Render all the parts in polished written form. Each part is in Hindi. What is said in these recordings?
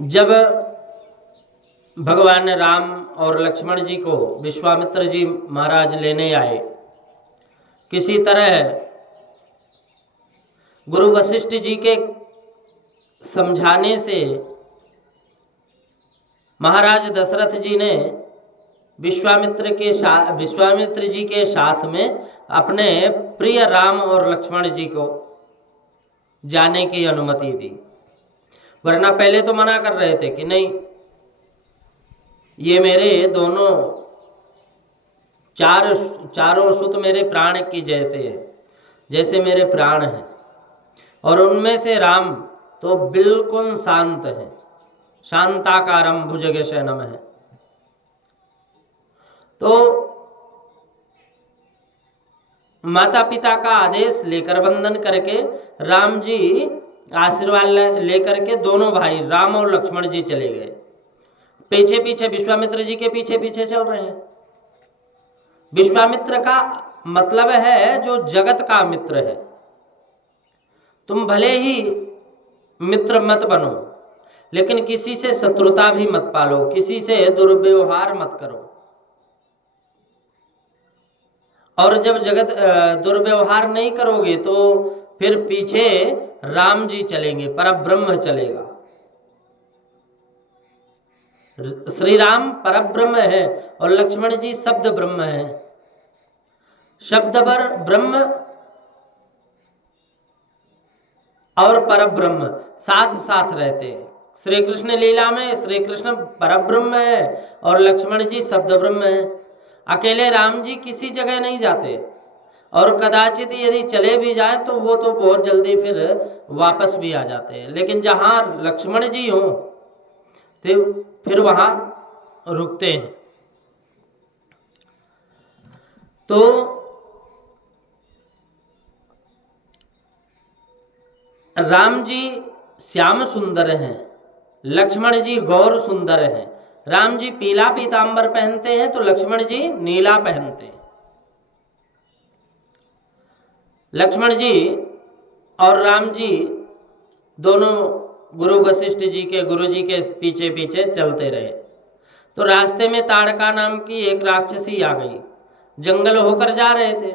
जब भगवान राम और लक्ष्मण जी को विश्वामित्र जी महाराज लेने आए, किसी तरह गुरु वशिष्ठ जी के समझाने से महाराज दशरथ जी ने विश्वामित्र जी के साथ में अपने प्रिय राम और लक्ष्मण जी को जाने की अनुमति दी। वरना पहले तो मना कर रहे थे कि नहीं, ये मेरे दोनों चारों सुत मेरे प्राण की जैसे है, जैसे मेरे प्राण हैं। और उनमें से राम तो बिल्कुल शांत है, शांताकारम भुजगशयनम है। तो माता पिता का आदेश लेकर वंदन करके राम जी आशीर्वाद लेकर के दोनों भाई राम और लक्ष्मण जी चले गए। पीछे पीछे विश्वामित्र जी के पीछे पीछे चल रहे हैं। विश्वामित्र का मतलब है जो जगत का मित्र है। तुम भले ही मित्र मत बनो, लेकिन किसी से शत्रुता भी मत पालो, किसी से दुर्व्यवहार मत करो। और जब जगत दुर्व्यवहार नहीं करोगे तो फिर पीछे राम जी चलेंगे, परब्रह्म चलेगा। श्री राम परब्रह्म है और लक्ष्मण जी शब्द ब्रह्म है। शब्द ब्रह्म और परब्रह्म साथ साथ रहते हैं। श्री कृष्ण लीला में श्री कृष्ण परब्रह्म है और लक्ष्मण जी शब्द ब्रह्म है। अकेले राम जी किसी जगह नहीं जाते, और कदाचित यदि चले भी जाएं तो वो तो बहुत जल्दी फिर वापस भी आ जाते हैं। लेकिन जहाँ लक्ष्मण जी हों तो फिर वहाँ रुकते हैं। तो राम जी श्याम सुंदर हैं, लक्ष्मण जी गौर सुंदर हैं। राम जी पीला पीतांबर पहनते हैं तो लक्ष्मण जी नीला पहनते हैं। लक्ष्मण जी और राम जी दोनों गुरु वशिष्ठ जी के गुरु जी के पीछे पीछे चलते रहे। तो रास्ते में ताड़का नाम की एक राक्षसी आ गई। जंगल होकर जा रहे थे,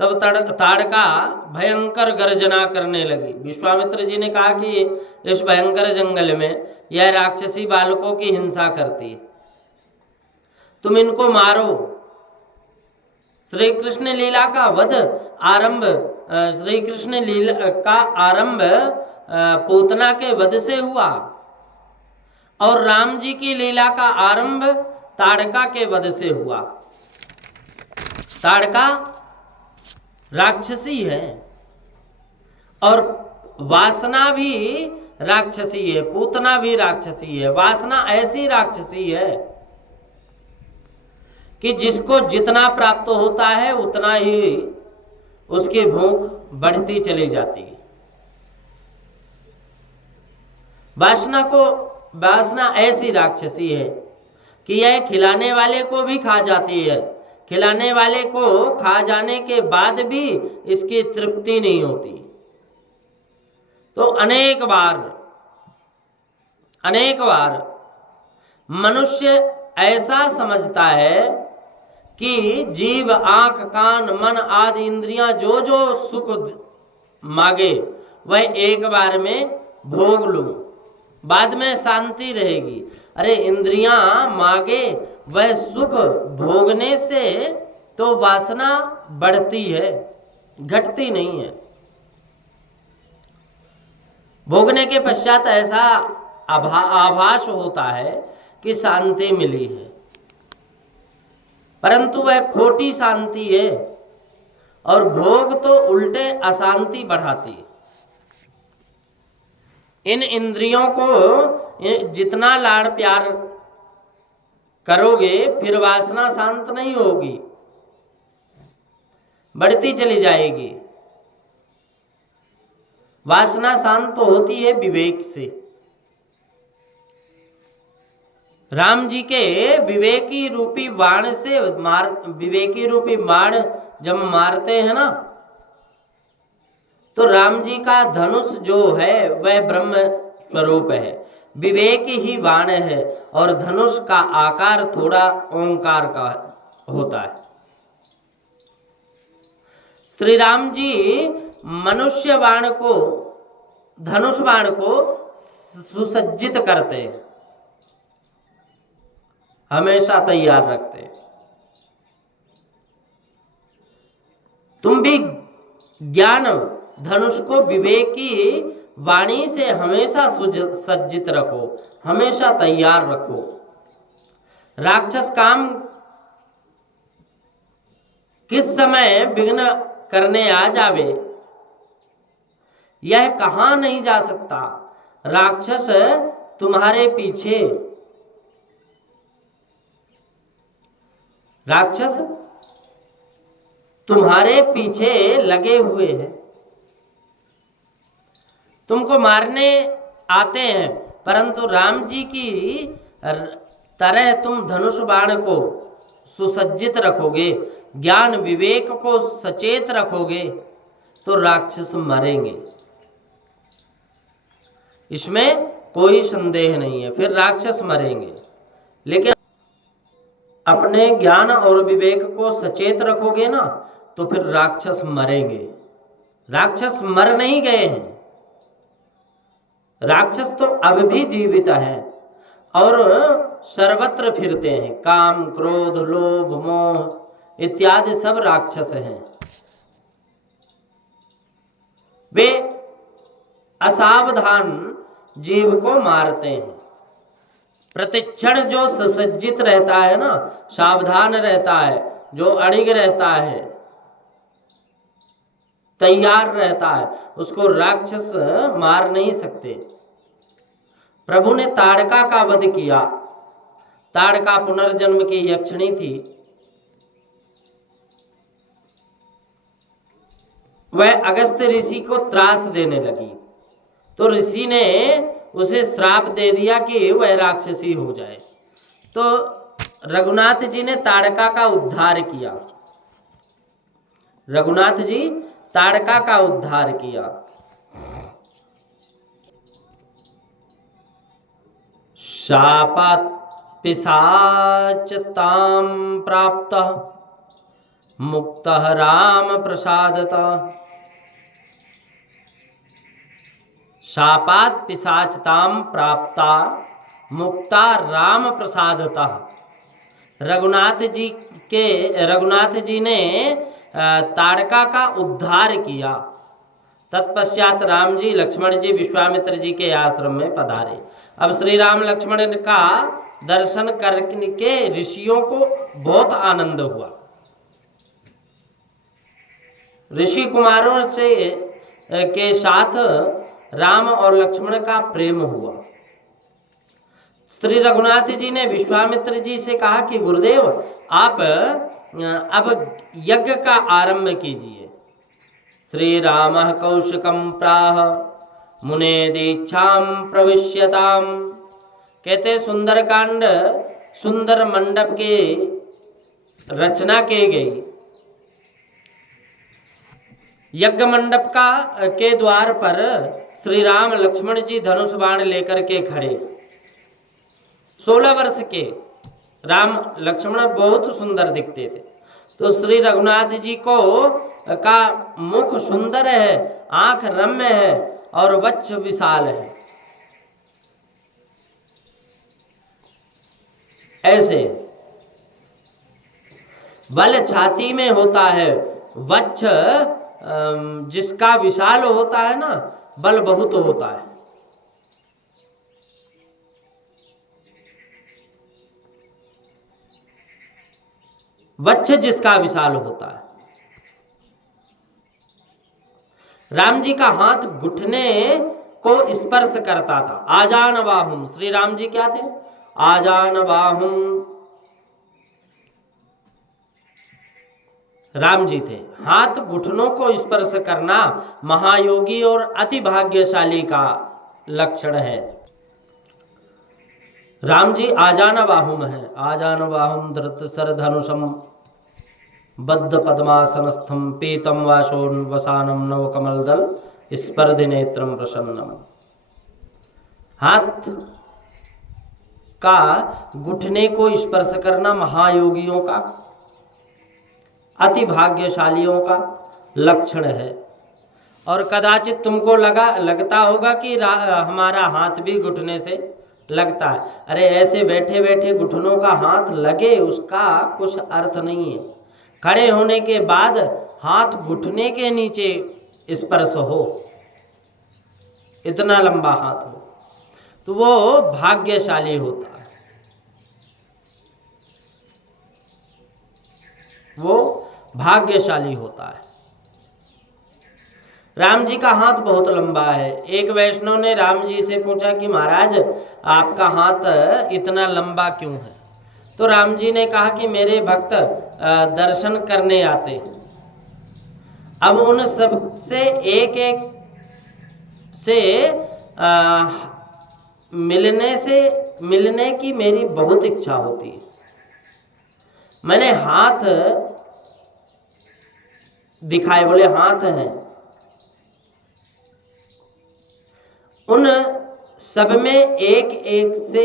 तब ताड़का भयंकर गर्जना करने लगी। विश्वामित्र जी ने कहा कि इस भयंकर जंगल में यह राक्षसी बालकों की हिंसा करती है, तुम इनको मारो। श्री कृष्ण लीला का वध आरंभ, श्री कृष्ण लीला का आरंभ पूतना के वध से हुआ, और राम जी की लीला का आरंभ ताड़का के वध से हुआ। ताड़का राक्षसी है और वासना भी राक्षसी है, पूतना भी राक्षसी है। वासना ऐसी राक्षसी है कि जिसको जितना प्राप्त होता है उतना ही उसकी भूख बढ़ती चली जाती है। वासना ऐसी राक्षसी है कि यह खिलाने वाले को भी खा जाती है। खिलाने वाले को खा जाने के बाद भी इसकी तृप्ति नहीं होती। तो अनेक बार मनुष्य ऐसा समझता है कि जीव, आंख, कान, मन आदि इंद्रियां जो जो सुख मांगे वह एक बार में भोग लूं, बाद में शांति रहेगी। अरे इंद्रियां मांगे वह सुख भोगने से तो वासना बढ़ती है, घटती नहीं है। भोगने के पश्चात ऐसा आभास होता है कि शांति मिली है, परंतु वह खोटी शांति है, और भोग तो उल्टे अशांति बढ़ाती है। इन इंद्रियों को जितना लाड़ प्यार करोगे फिर वासना शांत नहीं होगी, बढ़ती चली जाएगी। वासना शांत होती है विवेक से। राम जी के विवेकी रूपी बाण से विवेकी रूपी बाण जब मारते हैं ना, तो राम जी का धनुष जो है वह ब्रह्म स्वरूप है। विवेक ही बाण है और धनुष का आकार थोड़ा ओंकार का होता है। श्री राम जी मनुष्य बाण को, धनुष बाण को सुसज्जित करते हैं, हमेशा तैयार रखते हैं। तुम भी ज्ञान धनुष को विवेक की वाणी से हमेशा सुसज्जित रखो, हमेशा तैयार रखो। राक्षस काम किस समय विघ्न करने आ जावे, यह कहा नहीं जा सकता। राक्षस तुम्हारे पीछे, राक्षस तुम्हारे पीछे लगे हुए हैं, तुमको मारने आते हैं, परंतु राम जी की तरह तुम धनुष बाण को सुसज्जित रखोगे, ज्ञान विवेक को सचेत रखोगे, तो राक्षस मरेंगे, इसमें कोई संदेह नहीं है। फिर राक्षस मरेंगे, लेकिन अपने ज्ञान और विवेक को सचेत रखोगे ना, तो फिर राक्षस मरेंगे। राक्षस मर नहीं गए हैं, राक्षस तो अब भी जीवित हैं और सर्वत्र फिरते हैं। काम, क्रोध, लोभ, मोह इत्यादि सब राक्षस हैं। वे असावधान जीव को मारते हैं। प्रतिक्षण जो सुसज्जित रहता है ना, सावधान रहता है, जो अड़िग रहता है, तैयार रहता है, उसको राक्षस मार नहीं सकते। प्रभु ने ताड़का का वध किया। ताड़का पुनर्जन्म की यक्षिणी थी। वह अगस्त ऋषि को त्रास देने लगी, तो ऋषि ने उसे श्राप दे दिया कि वह राक्षसी हो जाए। तो रघुनाथ जी ने ताड़का का उद्धार किया। रघुनाथ जी ताड़का का उद्धार किया। शापात् पिशाचतां प्राप्तः मुक्तः राम प्रसादतः। शापात् पिशाचतां प्राप्ता मुक्ता राम प्रसादतः। रघुनाथ जी ने ताड़का का उद्धार किया। तत्पश्चात राम जी, लक्ष्मण जी विश्वामित्र जी के आश्रम में पधारे। अब श्री राम लक्ष्मण का दर्शन करके ऋषियों को बहुत आनंद हुआ। ऋषि कुमारों से के साथ राम और लक्ष्मण का प्रेम हुआ। श्री रघुनाथ जी ने विश्वामित्र जी से कहा कि गुरुदेव, आप अब यज्ञ का आरंभ कीजिए। श्री राम कौशिकम प्राह मुने दीक्षां प्रविश्यताम। कहते सुंदरकांड, सुंदर मंडप की रचना की गई। यज्ञ मंडप के द्वार पर श्री राम लक्ष्मण जी धनुष बाण लेकर के खड़े। 16 वर्ष के राम लक्ष्मण बहुत सुंदर दिखते थे। तो श्री रघुनाथ जी को का मुख सुंदर है, आंख रम्य है और वक्ष विशाल है। ऐसे बल छाती में होता है, वक्ष जिसका विशाल होता है ना, बल बहुत होता है। वक्ष जिसका विशाल होता है। राम जी का हाथ घुटने को स्पर्श करता था। आजान बाहुम, श्री राम जी क्या थे? आजान बाहुम राम जी थे। हाथ घुटनों को स्पर्श करना महायोगी और अति भाग्यशाली का लक्षण है। राम जी आजान बाहुम है। आजान बाहुम धृत सर धनुषम बद्ध पद्मासनस्थम पीतम वाशोन वसानम नव कमल दल स्पर्धि नेत्रम प्रसन्नम। हाथ का घुटने को स्पर्श करना महायोगियों का, अति भाग्यशालियों का लक्षण है। और कदाचित तुमको लगता होगा कि हमारा हाथ भी घुटने से लगता है। अरे ऐसे बैठे बैठे घुटनों का हाथ लगे उसका कुछ अर्थ नहीं है। खड़े होने के बाद हाथ घुटने के नीचे स्पर्श हो, इतना लंबा हाथ हो, तो वो भाग्यशाली होता है, वो भाग्यशाली होता है। राम जी का हाथ बहुत लंबा है। एक वैष्णव ने राम जी से पूछा कि महाराज आपका हाथ इतना लंबा क्यों है? तो राम जी ने कहा कि मेरे भक्त दर्शन करने आते हैं। अब उन सब से एक एक से मिलने की मेरी बहुत इच्छा होती है। मैंने हाथ दिखाए, बोले हाथ हैं, उन सब में एक एक से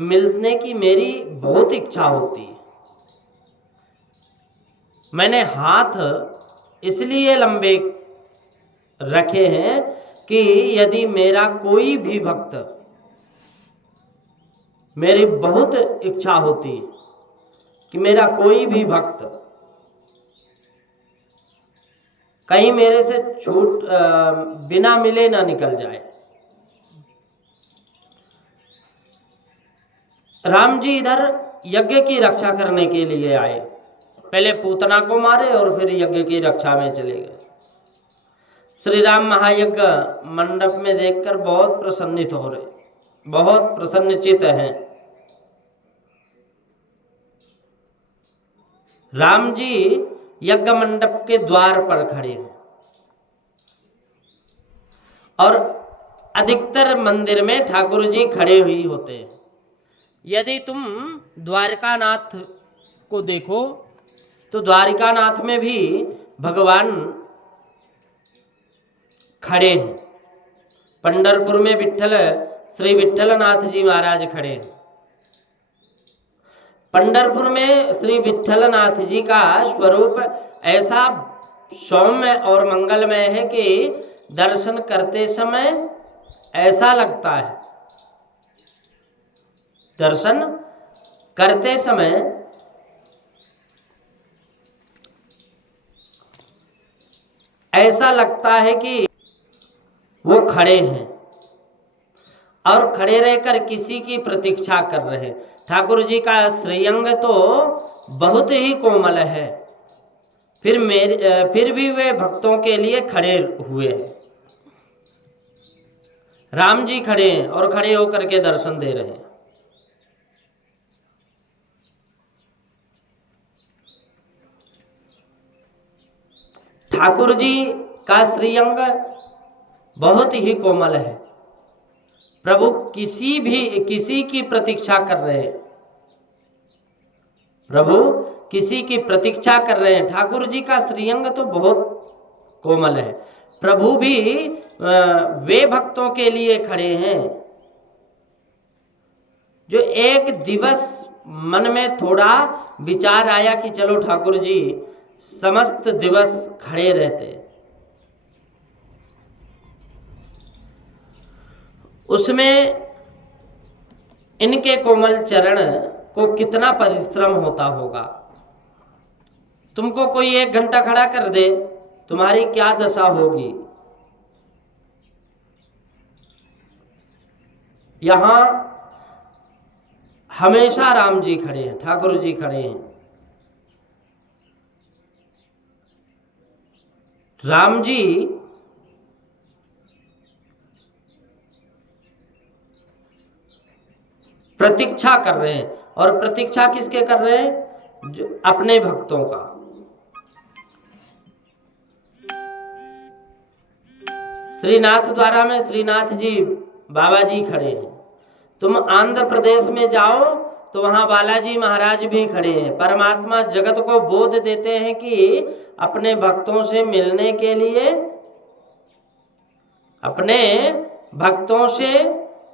मिलने की मेरी बहुत इच्छा होती है। मैंने हाथ इसलिए लंबे रखे हैं कि यदि मेरा कोई भी भक्त, मेरी बहुत इच्छा होती है कि मेरा कोई भी भक्त कहीं मेरे से छूट बिना मिले ना निकल जाए। राम जी इधर यज्ञ की रक्षा करने के लिए आए। पहले पूतना को मारे और फिर यज्ञ की रक्षा में चले गए। श्री राम महायज्ञ मंडप में देखकर बहुत प्रसन्नित हो रहे, बहुत प्रसन्नचित हैं। राम जी यज्ञ मंडप के द्वार पर खड़े हैं और अधिकतर मंदिर में ठाकुर जी खड़े हुए होते हैं। यदि तुम द्वारकानाथ को देखो तो द्वारकानाथ में भी भगवान खड़े हैं। पंढरपुर में श्री विठ्ठलनाथ जी महाराज खड़े हैं। पंढरपुर में श्री विठ्ठलनाथ जी का स्वरूप ऐसा सौम्य और मंगलमय है कि दर्शन करते समय ऐसा लगता है, दर्शन करते समय ऐसा लगता है कि वो खड़े हैं और खड़े रहकर किसी की प्रतीक्षा कर रहे हैं। ठाकुर जी का श्रीअंग तो बहुत ही कोमल है, फिर भी वे भक्तों के लिए खड़े हुए हैं। राम जी खड़े हैं और खड़े होकर के दर्शन दे रहे हैं। ठाकुर जी का श्रीअंग बहुत ही कोमल है। प्रभु किसी की प्रतीक्षा कर रहे हैं, प्रभु किसी की प्रतीक्षा कर रहे हैं। ठाकुर जी का श्रीअंग तो बहुत कोमल है। प्रभु भी वे भक्तों के लिए खड़े हैं जो एक दिवस मन में थोड़ा विचार आया कि चलो ठाकुर जी समस्त दिवस खड़े रहते, उसमें इनके कोमल चरण को कितना परिश्रम होता होगा। तुमको कोई 1 घंटा खड़ा कर दे, तुम्हारी क्या दशा होगी। यहां हमेशा राम जी खड़े हैं, ठाकुर जी खड़े हैं। राम जी प्रतीक्षा कर रहे हैं, और प्रतीक्षा किसके कर रहे हैं? जो अपने भक्तों का। श्रीनाथ द्वारा में श्रीनाथ जी बाबा जी खड़े हैं। तुम आंध्र प्रदेश में जाओ तो वहां बालाजी महाराज भी खड़े हैं। परमात्मा जगत को बोध देते हैं कि अपने भक्तों से मिलने के लिए, अपने भक्तों से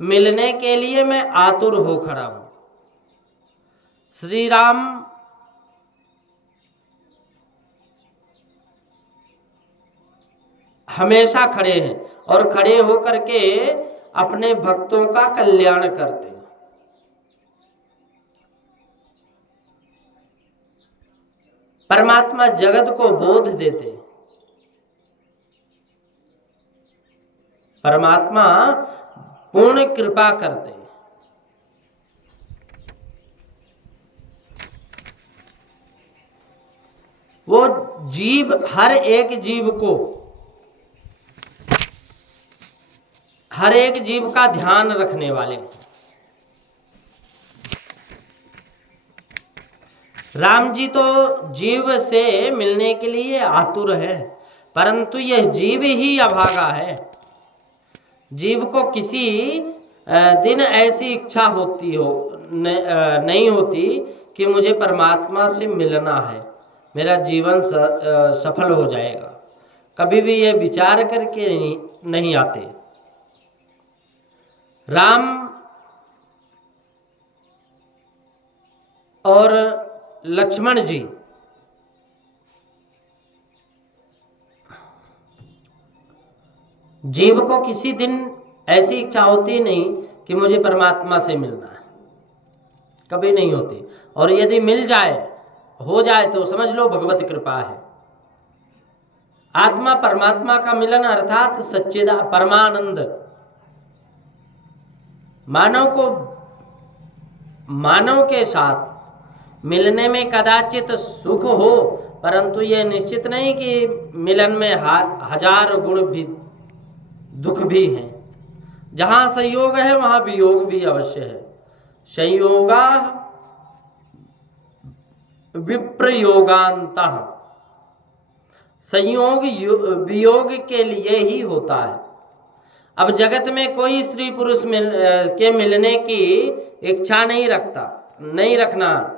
मिलने के लिए मैं आतुर हो खड़ा हूं। श्री राम हमेशा खड़े हैं और खड़े होकर के अपने भक्तों का कल्याण करते हैं। परमात्मा जगत को बोध देते हैं। परमात्मा पूर्ण कृपा करते हैं। वो जीव, हर एक जीव का ध्यान रखने वाले। राम जी तो जीव से मिलने के लिए आतुर है, परंतु यह जीव ही अभागा है। जीव को किसी दिन ऐसी इच्छा नहीं होती कि मुझे परमात्मा से मिलना है, मेरा जीवन सफल हो जाएगा। कभी भी ये विचार करके नहीं आते। राम और लक्ष्मण जी जीव को किसी दिन ऐसी इच्छा होती नहीं कि मुझे परमात्मा से मिलना है, कभी नहीं होती। और यदि मिल जाए, हो जाए, तो समझ लो भगवत कृपा है। आत्मा परमात्मा का मिलन अर्थात सच्चिदा परमानंद। मानव के साथ मिलने में कदाचित सुख हो, परंतु यह निश्चित नहीं कि मिलन में हजार गुण भी दुख भी हैं। जहाँ संयोग है वहाँ वियोग भी अवश्य है। संयोगा विप्रयोगांतः, संयोग वियोग के लिए ही होता है। अब जगत में कोई स्त्री पुरुष के मिलने की इच्छा नहीं रखना।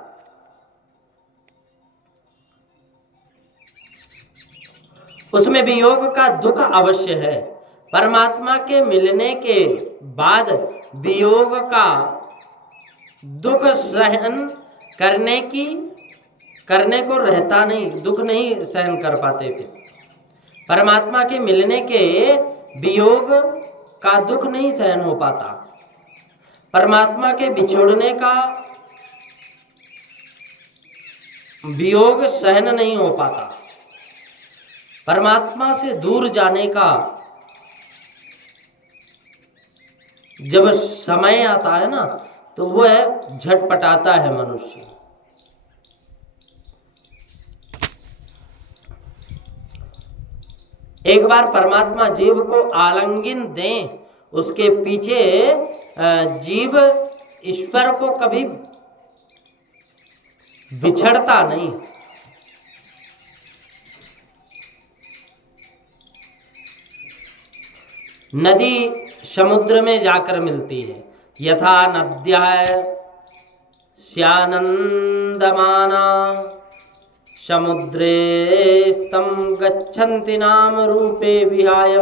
उसमें वियोग का दुख अवश्य है। परमात्मा के मिलने के बाद वियोग का दुख सहन करने को रहता नहीं, दुख नहीं सहन कर पाते थे। परमात्मा के मिलने के वियोग का दुख नहीं सहन हो पाता। परमात्मा के बिछोड़ने का वियोग सहन नहीं हो पाता। परमात्मा से दूर जाने का जब समय आता है ना, तो वह झटपटाता है मनुष्य। एक बार परमात्मा जीव को आलिंगन दें, उसके पीछे जीव ईश्वर को कभी बिछड़ता नहीं। नदी समुद्र में जाकर मिलती है। यथा नद्यः स्यानंदमाना समुद्रे स्तम गच्छन्ति नाम रूपे विहाय।